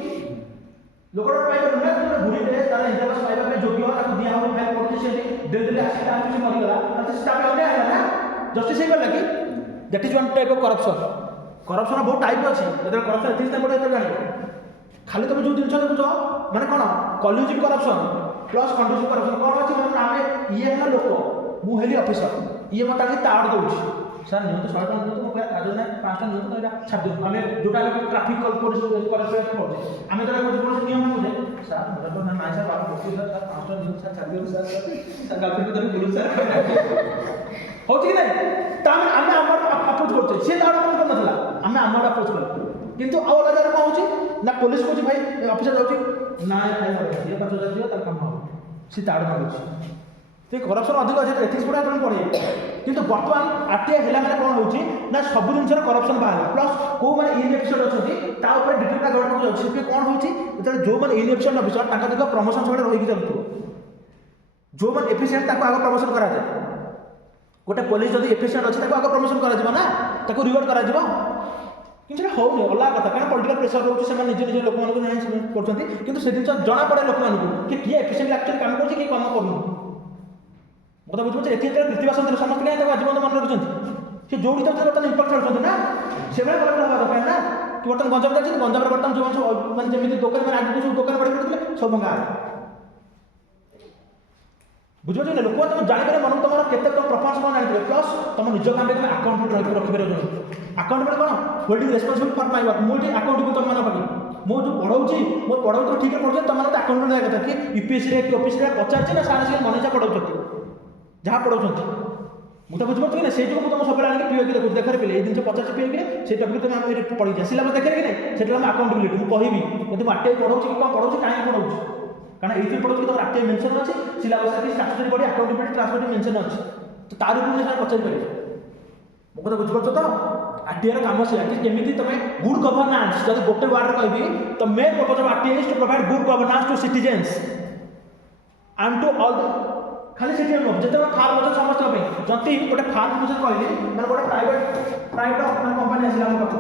लोकरा पाए ना तो घुरी दे तार हिसाब से पाइबा में योग्य ताको दिया हो फाइल पड़छि से दे दे आसी ता से मरि गला त स्टाफ अन्य है ना जस्टिस हे गला कि that is one type of corruption बहुत टाइप अछि एतर करप्शन एथिस त बडे जानि खाली तुम जो जिनछ देखुछ माने कोन कॉलेजिव करप्शन प्लस कंडक्टिव करप्शन कोन अछि माने आमे ये है लोक मु हेली ऑफिसर ये मत आके ताड़ दउछि सर नहीं तो 100 टका नहीं तो मोर काज ना 5 टका नहीं तो एटा छाप दे हमें जोटा ट्रैफिक पुलिस कलेक्टर पड़े हमें तो पुलिस नियम मुझे सर मोर तो ना सर बात बोलते सर 5 टका नहीं सर छाप दे सर गर्लफ्रेंड तो पुलिस सर हो कि नहीं ता हमें हमर अप्रोच करछे से ताड़ अप्रोच करनथला हमें हमर अप्रोच कर किंतु आ वाला जरा कोन होची ना पुलिस को भाई ऑफिसर जाउची ना फाइल ये 5000 दियो तार काम हो से ताड़ मारुची ते करप्शन अधिक अछि एथिक्स पढ़ा तुम पढ़े କିନ୍ତୁ ବର୍ତ୍ତମାନ ଆରଟିଆଇ ହେଲା ମାନେ କ'ଣ ହେଉଛି ନା ସବୁ ଜିନିଷର କରପ୍ସନ୍ ବାହାରିଲା ପ୍ଲସ୍ କେଉଁମାନେ ଇନ୍ଏଫିସିଏଣ୍ଟ ଅଛନ୍ତି ତା ଉପରେ ଡିଟେଲ୍ଟା ଗଭର୍ଣ୍ଣମେଣ୍ଟକୁ ଯାଉଛି। ସେଥିପାଇଁ କ'ଣ ହେଉଛି ଯେତେବେଳେ ଯେଉଁମାନେ ଇନ୍ଏଫିସିଏଣ୍ଟ ଅଫିସର ତାଙ୍କ ଦିଗ ପ୍ରମୋସନ୍ ସବୁବେଳେ ରହିକି ଚାଲୁଥିବ, ଯେଉଁମାନେ ଏଫିସିଏଣ୍ଟ ତାକୁ ଆଗ ପ୍ରମୋସନ୍ କରାଯାଏ। ଗୋଟେ ପୋଲିସ ଯଦି ଏଫିସିଏଣ୍ଟ ଅଛି ତାକୁ ଆଗ ପ୍ରମୋସନ୍ କରାଯିବ ନା, ତାକୁ ରିୱାର୍ଡ଼ କରାଯିବ। କିନ୍ତୁ ସେଟା ହେଉନି, ଅଲଗା କଥା, କାରଣ ପଲିଟିକାଲ ପ୍ରେସର ରହୁଛି, ସେମାନେ ନିଜ ନିଜ ଲୋକମାନଙ୍କୁ ନାହିଁ ସେମାନେ କରୁଛନ୍ତି। କିନ୍ତୁ ସେ ଜିନିଷ ଜଣାପଡ଼େ ଲୋକମାନଙ୍କୁ କି କିଏ ଏଫିସିଏଣ୍ଟଲି ଆକ୍ଚୁଆଲି କାମ କରୁଛି କିଏ କାମ କରୁନି। କଥା ବୁଝିପାରୁଛି। ଏଠି ଯେତେବେଳେ କୃତିବାସ ସମସ୍ତେ କାହିଁ ତାକୁ ଆଜି ପର୍ଯ୍ୟନ୍ତ ମନେ ରଖିଛନ୍ତି, ସେ ଯୋଉଠି ତ ବର୍ତ୍ତମାନ ଇମ୍ପାକ୍ଟ ଛାଡ଼ୁଛନ୍ତି ନା, ସେଭଳିଆ କଲେକ୍ଟର ହେବା ଦରକାର ନା। କି ବର୍ତ୍ତମାନ ଗଞ୍ଜାମ ଯାଉଛନ୍ତି, ଗଞ୍ଜାମରେ ବର୍ତ୍ତମାନ ଯେଉଁମାନେ ସବୁ ମାନେ ଯେମିତି ଦୋକାନ ମାନେ ଆଗକୁ ସବୁ ଦୋକାନ ବାଡ଼ି କରୁଥିଲେ ସବୁ ଭଙ୍ଗା ହେଲା। ବୁଝିପାରୁଛ ନା, ଲୋକ ତୁମେ ଜାଣିପାରିବ ମନକୁ ତୁମର କେତେ କ'ଣ ପରଫର୍ମାନ୍ସ କ'ଣ ଜାଣିପାରିବ, ପ୍ଲସ୍ ତୁମ ନିଜ କାମରେ ତୁମେ ଆକାଉଣ୍ଟେବୁଲ୍ ରଖିପାରିବ। ଜଣକୁ ଆକାଉଣ୍ଟେବୁଲ୍ କ'ଣ holding responsibility for my work. ମୁଁ ଏଠି ଆକାଉଣ୍ଟେବୁଲ୍ ତୁମମାନଙ୍କ ପାଖରେ, ମୁଁ ଯେଉଁ ପଢ଼ାଉଛି ମୋ ପଢ଼ାଉଛି ତ ଠିକ୍ରେ ପଢ଼ୁଛି, ତୁମମାନେ ତ ଆକାଉଣ୍ଟେବୁଲ୍ ଦେବା କଥା। କି ୟୁପିଏସ୍ସିରେ କି ଅଫିସରେ ପଚାରିଛି ନା ସାର୍ ଆସିକି ମନେ ଇଚ୍ଛା ପଢ଼ାଉଛନ୍ତି ଯାହା ପଢ଼ାଉଛନ୍ତି। ମୁଁ ତ ବୁଝିପାରୁଛି କି ନା, ସେଇ ଯୋଗୁଁ ମୁଁ ତୁମ ସବୁବେଳେ ଆଣିକି ପିଓକି ଦେଖୁଛି, ଦେଖରେ ପିଲେ ଏଇ ଜିନିଷ ପଚାରୁଛି ପିଓକି, ସେଇ ଟପିକ୍ ତୁମେ ଆମେ ପଢ଼ିଛେ ସିଲାବସ୍ ଦେଖରେ କି ନାହିଁ, ସେଟା ଆମେ ଆକାଉଣ୍ଟେବିଲିଟି ମୁଁ କହିବି ଯଦି ମୁଁ ଆରଟିଆଇ ପଢ଼ାଉଛି କି କ'ଣ ପଢ଼ାଉଛି କାହିଁକି ପଢ଼ାଉଛି, କାରଣ ଏଇଥିରେ ପଢ଼ାଉଛି କି ତୁମର ଆରଟିଆଇ ମେନ୍ସନ୍ ଅଛି, ସିଲାବସ୍ରେ କି ଷ୍ଟାଚୁଟୋରୀ ବଡ଼ି ଆକାଉଣ୍ଟେବିଲିଟି ଟ୍ରାନ୍ସପୋର୍ଟ ମେନ୍ସନ୍ ଅଛି, ତ ତାର ଉପରୁ ସେମାନେ ପଚାରିପାରିବେ। ମୋ କଥା ବୁଝିପାରୁଛ ତ? ଆରଟିଆଇର କାମ ସେଇଆ କି କେମିତି ତୁମେ ଗୁଡ୍ ଗଭର୍ନାନ୍ସ, ଯଦି ଗୋଟେ ୱାର୍ଡରେ କହିବି ତ main purpose of RTI is to provide good governance to citizens and to all ଖାଲି ସେଠି ନୁହଁ, ଯେତେବେଳେ ଫାର୍ମ ଅଛନ୍ତି ସମସ୍ତଙ୍କ ପାଇଁ। ଯଦି ଗୋଟେ ଫାର୍ମ ବିଷୟରେ କହିଲି ମାନେ ଗୋଟେ ପ୍ରାଇଭେଟ ମାନେ କମ୍ପାନୀ ଆସିଲା ଆମ ପାଖକୁ,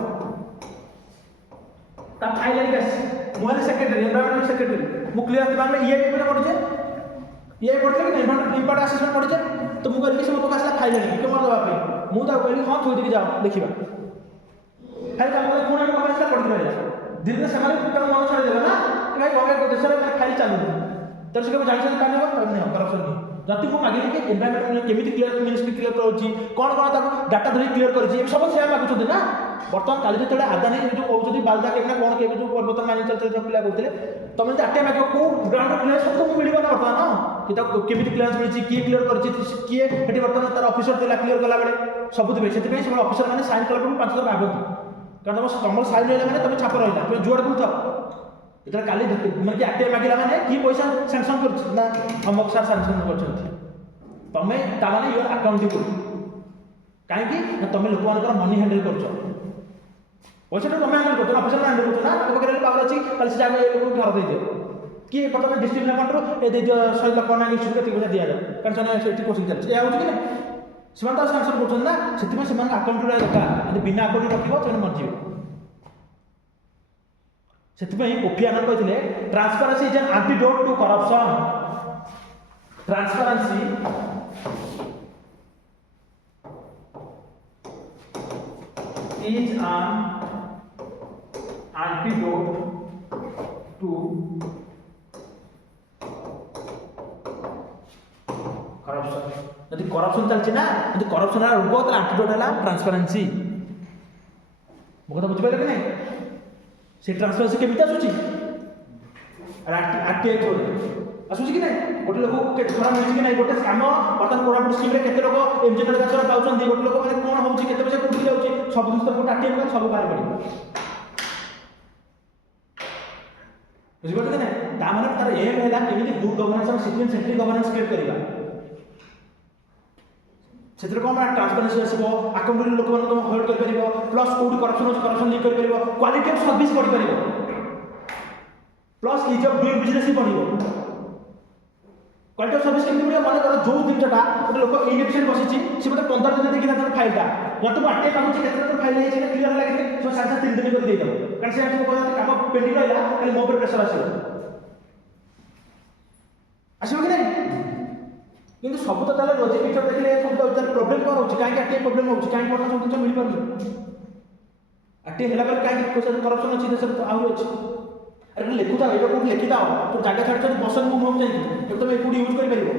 ତା ଫାଇଲ୍ ଆଣିକି ଆସିଛି, ମୁଁ ହେଲି ସେକ୍ରେଟାରୀ, ଏନଭାରମେଣ୍ଟାଲ ସେକ୍ରେଟାରୀ, ମୁଁ କ୍ଲିୟର ଥିବା ଆମେ ଇଏ ଉପରେ ପଢ଼ିଛେ, ଇଏ ପଢ଼ିଥିଲେ କି ଏନଭାରମେଣ୍ଟ ଇମ୍ପାକ୍ଟ ଆସେସମେଣ୍ଟ ପଢ଼ିଛେ, ତ ମୁଁ କହିଲି ସେ ମୋ ପାଖକୁ ଆସିଲା ଫାଇଲ୍ ଆଣିକି କେମର ଦେବା ପାଇଁ, ମୁଁ ତାକୁ କହିଲି ହଁ ଥୋଇ ଦେଇକି ଯାଅ ଦେଖିବା, ଫାଇଲ୍ ତାକୁ କହିଲି ପୁଣି କମ୍ପାନୀ ଆସିଲା ପଢ଼ିକି ରହିଲା। ଧୀରେ ଧୀରେ ସେମାନେ ତାଙ୍କୁ ମନ ଛାଡ଼ିଦେଲେ ନା କି ଭାଇ ଗଭର୍ଣ୍ଣମେଣ୍ଟ ଦେଶରେ ମାନେ ଫାଇଲ୍ ଚାଲୁନି, ତାର ସେ କେବେ ଜାଣିଛନ୍ତି କାହିଁ ହେବ ତାହେଲେ ନେହ କରପ୍ସନ୍ ନେଇ। ଯଦି ମୁଁ ମାଗିଲି କି ଏନଭାରମେଣ୍ଟ କେମିତି କ୍ଲିୟର ମିନିଷ୍ଟ୍ରି କ୍ଲିୟର କରୁଛି, କ'ଣ କ'ଣ ତାକୁ ଡାଟା ଧରି କ୍ଲିୟର କରିଛି, ଏ ସବୁ ସେୟା ମାଗୁଛନ୍ତି ନା। ବର୍ତ୍ତମାନ କାଲି ଯେତେବେଳେ ଆଦାନୀ ଯେଉଁ କହୁଛନ୍ତି ବାଲଦା କେମିତି କ'ଣ କେବେ ଯେଉଁ ପରିବର୍ତ୍ତନ ମାନି ଚାଲିଥିଲେ ପିଲା କହୁଥିଲେ, ତମେ ଯଦି ଆରଟିଆଇ ମାଗିବ କେଉଁ ଗ୍ରାଉଣ୍ଡ କ୍ଲିୟର ସବୁ ତୁମକୁ ମିଳିବ ନା ବର୍ତ୍ତମାନ, କି ତାକୁ କେମିତି କ୍ଲିୟରେନ୍ସ ମିଳିଛି, କିଏ କ୍ଲିୟର କରିଛି, କିଏ ସେଠି ବର୍ତ୍ତମାନ ତାର ଅଫିସର ଥିଲା କ୍ଲିୟର କଲାବେଳେ ସବୁ ଦେବେ। ସେଥିପାଇଁ ସେମାନେ ଅଫିସର ମାନେ ସାଇନ୍ କଲା ବେଳକୁ 5 ଥର ଭାବନ୍ତୁ, କାରଣ ତମର ସାଇନ୍ ରହିଲା ମାନେ ତମେ ଛାପ ରହିଲା, ତମେ ଯୁଆଡ଼େ ବୁଲୁଥାଅ। ଯେତେବେଳେ କାଲି ମାନେ କି ଆରଟିଆଇ ମାଗିଲା ମାନେ କିଏ ପଇସା ସାଙ୍ଗସନ୍ କରୁଛି ନା ଅମକ ସାର୍ ସାଙ୍ଗସନ୍ କରିଛନ୍ତି, ତମେ ତାମାନେ ୟୁଆର ଆକାଉଣ୍ଟେବୁଲ୍। କାହିଁକି ନା ତମେ ଲୋକମାନଙ୍କର ମନି ହ୍ୟାଣ୍ଡେଲ୍ କରୁଛ, ପଇସାଟା ତମେ ହ୍ୟାଣ୍ଡେଲ୍ କରୁଛ, ଅଫିସର ହ୍ୟାଣ୍ଡେଲ୍ କରୁଛ ନା, ତାଙ୍କ ପାଖରେ ପାୱାର ଅଛି, କାଲି ସେ ଜାଗା ଲୋକଙ୍କୁ ଘର ଦେଇଦିଅ, କି ବର୍ତ୍ତମାନ ଡିଷ୍ଟ୍ରିକ୍ଟ ଆକାଉଣ୍ଟରୁ ଏ ଦେଇଦିଅ 100 ଲକ୍ଷ ନା ଇନଷ୍ଟିଚ୍ୟୁଟ୍ ଏତିକି ପଇସା ଦିଆଯାଉ, କାରଣ ସେମାନେ ସେଠି କୋଚିଂ ଚାଲିଛି, ଏହା ହେଉଛି କି ନା, ସେମାନେ ତ ସାଙ୍ଗସନ୍ କରୁଛନ୍ତି ନା। ସେଥିପାଇଁ ସେମାନଙ୍କ ଆକାଉଣ୍ଟ ରହିବା ଦରକାର, ଯଦି ବିନା ଆକାଉଣ୍ଟ ରଖିବ ସେମାନେ ମରିଯିବେ। ସେଥିପାଇଁ କୋଫି ଆନନ୍ଦ କହିଥିଲେ transparency is an antidote to corruption. Transparency is an antidote to corruption. यदि करप्शन चलती ना, यदि करप्शन रोग तो आंटीडोट है ट्रांसपेरेंसी। मो कथा बुझिपारे कि नहीं, से ट्रांसपेरेंसी केमिति आसुची आरटीआई थ्रू आसुची कि नहीं, गोटे लोक धरा मिलूँ कि नहीं, गोटे आम बर्तमान कोरापुट स्कीम्रे केते लोक एमजेनर गाचर पाँच, गोटे लोक मैंने कौन हो पैसा कौटी जाऊँगी सब जिन गोटे आरटीआई में सब बाहर पड़े बुझिपारे कि नहीं। ताମାନେ तार एम है केमी गुड गवर्नेंस और सिटीजन सेंट्रिक गवर्नेंस क्रिएट करवा, से कौन ट्रांसपेरेंसी आसो, आकाउंटेबल लोक तुम होल्ड कर, प्लस कौटी करप्शन अच्छे करप्शन लिंक कर, क्वालिटी ऑफ सर्विस बढ़ी पार, plus ease of doing business ही बढ़। क्वालिटी ऑफ सर्विस केमती बढ़िया मन कर जो जिनटा गोटे लोक इनएफिशिएंट बसी सी मतलब 15 दिन देखिए फाइलटा जब तुम आरटीआई मांगुची केते फाइल है क्लियर है कि सो साथ 3 दिन कर दे दो, कारण से आपको कहते काम पेंडिंग रहला खाली मो पर प्रेशर आसो कि नहीं। किंतु सब तो ताले लॉजिक पिक्चर देखले सब तो तार प्रॉब्लम कोन होची, काहे आरटीआई प्रॉब्लम होची, काहे कोन सब कुछ मिल पार आरटीआई हेला पर काहे कोन करप्शन अछि देश आउ अछि। अरे लिखुता एटा कोन लिखिता तो जागा छाड़ छ बसन को मोम चाहिए तो तुम एपुड यूज कर परिबो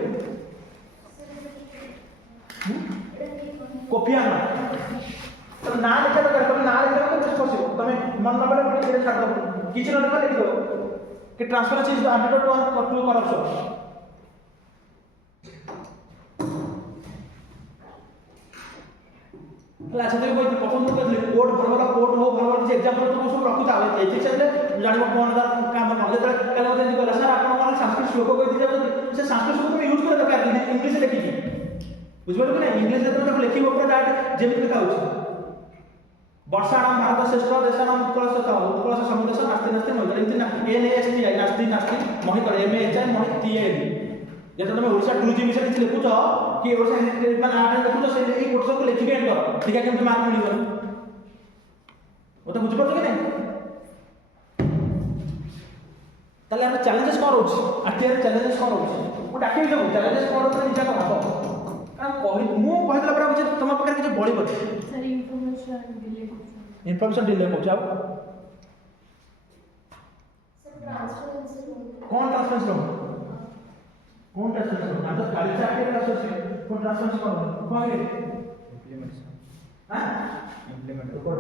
कॉपी आना तो ना लिखा तो तुम ना लिखा तो कुछ पॉसिबल तुम मन न पड़े पड़ी छाड़ दो किछ न लिख दो कि transparency is the antidote to corruption. अच्छा तो कोई प्रथम तो कहले कोड भरबला कोड हो भरबला जे एग्जांपल तो सब रखुता एथिक्स ले जानिबो कोन दा काम न जे काले मते कहला सर आपण माने संस्कृत श्लोक कहि दिया से संस्कृत श्लोक में यूज करे दरकार इंग्लिश लिखि की ବୁଝିପାରିଲ କି ନାହିଁ? ଇଂଲିଶରେ ତମେ ତାକୁ ଲେଖିବ ପୁରା ଡାଇରେକ୍ଟ ଯେମିତି ଲେଖା ହେଉଛି ବର୍ଷାଣାମ ଭାରତ ଶ୍ରେଷ୍ଠ ଦେଶାନାମ ଉତ୍କଳ ସମୁଦେଶ ନାସ୍ତି ନାସ୍ତି ମହିତର ଏମିତି ନା NASTI ନାସ୍ତି ନାସ୍ତି ମହିତର MAHI ମହିତିଏନ୍ ଯେତେବେଳେ ତମେ ଓଡ଼ିଶା ଟୁରିଜିମ୍ ବିଷୟରେ କିଛି ଲେଖୁଛ କି ଓଡ଼ିଶା ମାନେ ଆଡ଼େ ଲେଖୁଛ ସେ ଏଇ କୋର୍ସକୁ ଲେଖିବେ ଏଣ୍ଟର ଦେଖିବା କେମିତି ମାର୍କ ମିଳିବନି ମୋତେ ବୁଝିପାରୁଛ କି ନାହିଁ? ତାହେଲେ ଆମର ଚ୍ୟାଲେଞ୍ଜେସ୍ କ'ଣ ରହୁଛି? RTR ଚ୍ୟାଲେଞ୍ଜେସ୍ କ'ଣ ରହୁଛି? ମୁଁ ଡାକିବି ଦେବୁ ଚ୍ୟାଲେଞ୍ଜେସ୍ କ'ଣ ରହୁଛି ନିଜେ ଭାବ କାରଣ ମୁଁ କହିଦେଲା ପରେ କିଛି ତୁମ ପାଖରେ କିଛି ବଳିବନି सर इन्फॉर्मेशन डिले करते ଇନଫର୍ମେସନ୍ ଡିଲେ କରୁଛି ଆଉ सर ट्रांसफरेंस କ'ଣ ଟ୍ରାନ୍ସଫରେନ୍ସ ରହୁଛି? कौन ट्रांसफर ना तो गाड़ी से आके ट्रांसफर कौन ट्रांसफर कौन है इम्प्लीमेंटेशन हां इम्प्लीमेंट तो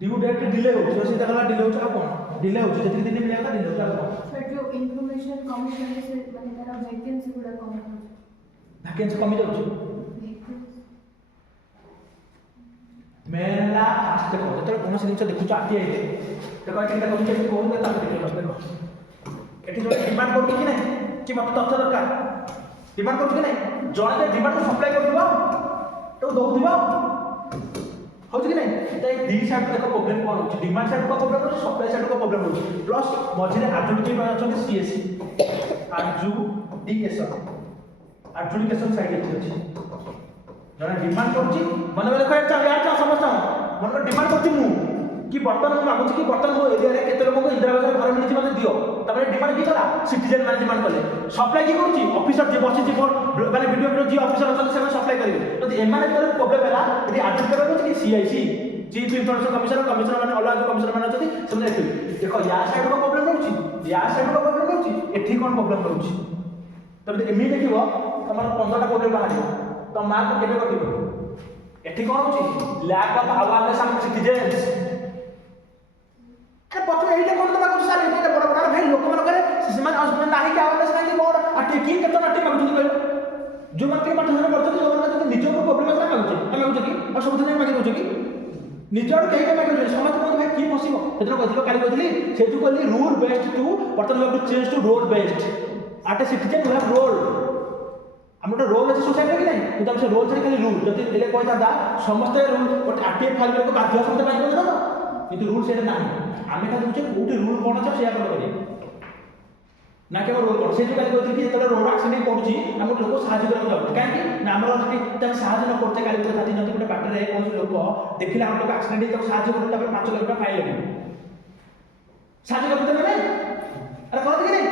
ड्यू डेट डिले हो जो सीधा कला डिले हो चला कौन डिले हो जति दिन मिला था डिले हो चला सर जो इन्फॉर्मेशन कमिशन से माने तारा वैकेंसी गुडा कम हो वैकेंसी कमी जाउछ मेला फास्ट देखो जतरे कोन से जिंस देखुछ आटी आइले देखो एटा कमी जे कोन ता देखो देखो एटी जो डिमांड करू कि नहीं कि मत तथ्य दरकार डिमांड करू कि नहीं जणे जे डिमांड को सप्लाई करदिबो तो दउ दिबो होछि कि नहीं तो ये दी साइड देखो प्रॉब्लम कोन होछि डिमांड साइड को प्रॉब्लम होछि सप्लाई साइड को प्रॉब्लम होछि प्लस मझिरे आजुडिकेशन अछन सीएससी आजुडिकेशन साइड अछि जने डिमांड करछि मन में देखो यार समझता मन में डिमांड करछि मु कि बर्तन मु मागुछि कि बर्तन मो एरिया रे केते लोक को इंदिरा आवास घर मिलछि मते दियो तबे डिमांड की कला सिटीजन माने डिमांड कले सप्लाई की करछि ऑफिसर जे बसिछि माने वीडियो जी ऑफिसर अछन से सप्लाई करिवे तो एमाने तोर प्रॉब्लम होला यदि आजुड करबो कि सीआईसी चीफ इंफॉर्मेशन कमिश्नर माने अलग कमिश्नर माने अछि सेमने देखो या साइड को प्रॉब्लम रहउछि या साइड को प्रॉब्लम रहउछि एठी कोन प्रॉब्लम रहउछि तबे एमी देखिबो तमर 15 टा प्रॉब्लम बाहरियो तो मार्क केबे कटिबो एठी कोन होछि lack of awareness of citizens अरे प्रथम एइटा कोन तमा को सारे एइटा बड़ बड़ भाई लोक मन करे सिमान असमान नाही के अवेयरनेस नाही के बड़ अटी की केतो अटी मागुछि कहलो जो मन के पाठ धरे पड़छ जो मन के निजो को प्रॉब्लम है मागुछि हम मागुछि कि और सब दिन मागि दोछ कि निजोर केइटा मागि दोछ समस्त कोन भाई की पसिबो हेतनो कहथिलो काली कहथिली सेतु कहली रूल बेस्ड टू बर्तन we have to change to role based at a citizen we have role हम रोल अच्छे सोसाइटी कि नहीं কিন্তু हम से रोल से खाली रूल जति एले कहता दा समस्त रूल और आरटीए फाइल को बाध्य समस्त पाइ ना तो কিন্তু रूल सेटा नाही आमे खाली बुझे कोठी रूल कोन छै सेया करिए ना के रोल कोन से जो काली कहती कि जेतले रोड एक्सीडेंट पडुची हम लोक साहाय्य करब जाउ काहे कि ना हमर जति तक साहाय्य न करते काली को थाती नति गोटे बाटरे कोन लोक देखिले हम लोक एक्सीडेंट तक साहाय्य करब तब 5 लाख रुपया फाइन लगे साहाय्य करते ना अरे कहत कि नहीं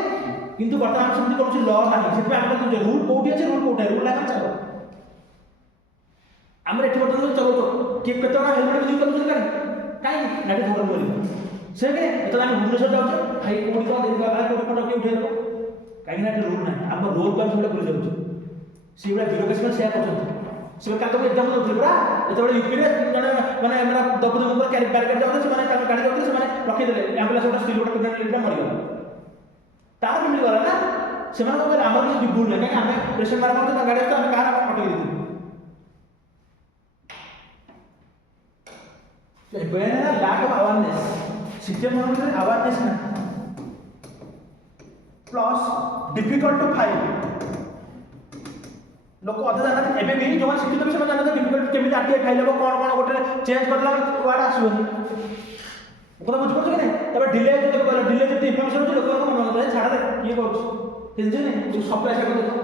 किंतु वर्तमान समिति कौन लॉ नहीं से हम रूल कोठी अछि रूल कोठे रूल लागा चलो हमरे एठी वर्तमान चलो तो के केतना हेलमेट यूज करू सरकार काई नाटे धोकर बोली से के एत हम भुवनेश्वर जाउ भाई कोठी तो देखा भाई कोठी फोटो के उठे दो काई ना रूल नहीं हम रोड पर सब भूल जाउ से बड़ा ब्यूरोक्रेसी से करछन से का तो एग्जाम दो पूरा एतबे यूपी रे जने माने हमरा दबु दबु कैरी बैरिकेड जाउ से माने गाड़ी जाउ से माने रखि देले एम्बुलेंस गोटा स्टील गोटा किडनैप मरि गला तार भी मिल गला ना सेमान को हमर भी भूल नहीं कि हमें पेशेंट मारा तो गाड़ी तो हम कहां अटक दी तो बेना लैक ऑफ अवेयरनेस सिस्टम में अवेयरनेस ना प्लस डिफिकल्ट टू फाइंड लोक अधा जाना एबे भी जो शिक्षित भी से जाना डिफिकल्ट केमिति आरटीआई फाइल हो कोन कोन गोटे चेंज करला वाड आसुनी ओकरा बुझ पछ कि नहीं तबे डिले जते कर डिले जते इन्फॉर्मेशन होची लोक को मन करे छाड़ा दे ये करछ टेंशन नहीं जो सप्लाई साइड देखो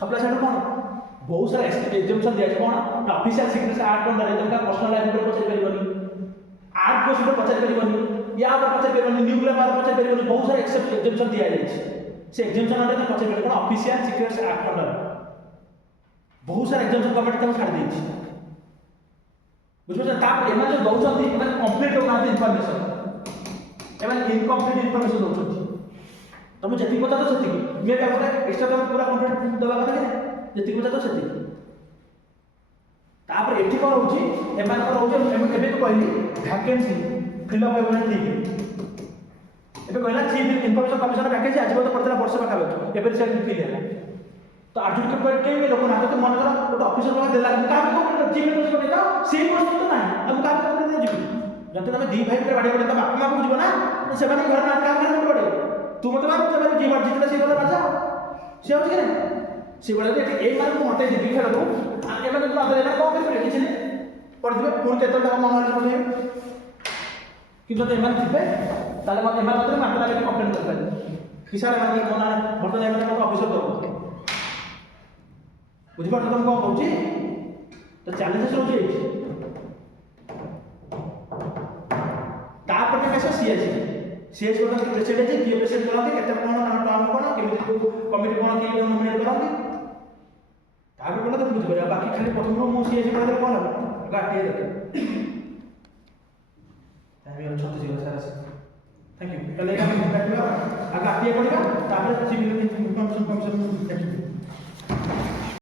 सप्लाई साइड कोन बहुत सारा एग्जाम्पशन दिया कोन ऑफिशियल सिक्रेसी एक्ट अंडर जंका पर्सनल लाइफ पर पछे परिबनी आर्ट को सुपर पछे परिबनी या पर पछे परिबनी न्यूक्लियर पर पछे परिबनी बहुत सारा एग्जाम्पशन दिया जाय से एग्जाम्पशन अंडर पछे परिबनी कोन ऑफिशियल सिक्रेसी एक्ट अंडर बहुत सारा एग्जाम्पशन गवर्नमेंट तक छाड़ देछि बुझबे ता एना जो दउछंती एना कंप्लीट हो ना इन्फॉर्मेशन एना इनकम्प्लीट इन्फॉर्मेशन दउछंती तुम जति पता तो सेति मे बाबा एक्स्ट्रा तुम पूरा कंप्लीट दबा କଥା कि जति पता तो सेति तापर एठी कोन होची एमान को होची एबे तो कहली वैकेंसी फिल अप होबना ठीक एबे कहला चीफ इन्फॉर्मेशन कमिश्नर वैकेंसी आज तो पड़तला वर्ष पाखा एबे से फिल है तो आजुड के पर के लोक ना तो मन करा तो ऑफिसर वाला देला काम को चीफ इन्फॉर्मेशन देता सेम वस्तु तो नहीं हम काम को दे जीव जते तमे दी भाई पे बाडी बाडी बाप मां को बुझबो ना से माने घर ना काम करे पड़े तू मत मार से माने की बात जितला से वाला राजा से हो कि नहीं ସେଭଳିଆ ଯେ ଏଇମାନଙ୍କୁ ହଟେଇ ଦେବି ଖେଳକୁ ଏମାନେ ତ ଆଦରେ କ'ଣ କରିପାରିବେ କିଛି ନାହିଁ ପଡ଼ିଥିବେ ପୁଣି କେତେବେଳେ ତାଙ୍କ ମନ ହେଲେ ପଠେଇବେ କିନ୍ତୁ ଯଦି ଏମାନେ ଥିବେ ତାହେଲେ ଏମାନେ ମଧ୍ୟରେ ମାତ୍ର ଲାଗି କମ୍ପ୍ଲେନ୍ କରିପାରିବେ କି ସାର୍ ଏମାନେ ମନା ବର୍ତ୍ତମାନ ଏମାନେ ମୋତେ ଅଭିଯୋଗ ଦେବ ବୁଝିପାରୁଛ ତ ମୁଁ କ'ଣ କହୁଛି ତ ଚ୍ୟାଲେଞ୍ଜେସ୍ ରହୁଛି ଏଇଠି ତାପରେ ଆସିବ ସିଏସି ସିଏସି ବର୍ତ୍ତମାନ ପ୍ରେସିଡେଣ୍ଟ ଅଛି କିଏ ପ୍ରେସିଡେଣ୍ଟ କରନ୍ତି କେତେ କ'ଣ ତାଙ୍କ ଟର୍ମ କ'ଣ କେମିତି କମିଟି କ'ଣ କିଏ ନୋମିନେଟ୍ କରନ୍ତି ତାପରେ କ'ଣ ତ ବୁଝିପାରିବା ବାକି ଖାଲି ପ୍ରଥମରୁ ମୁଁ ସିଏସି କରିଦେଲେ କ'ଣ ହେବ ଗାଟିଏ ଦେବେ ଛତିଶ ଗଲା ସାର୍ ଆସ ଥ୍ୟାଙ୍କ ୟୁ ତାହେଲେ ଏଇଟା ଆମେ କାଟିବା ଆଗ ଗାଟିଏ ପଡ଼ିବା ତାପରେ ସିଭିଲ୍ କମିଶନ ଦେଖିବା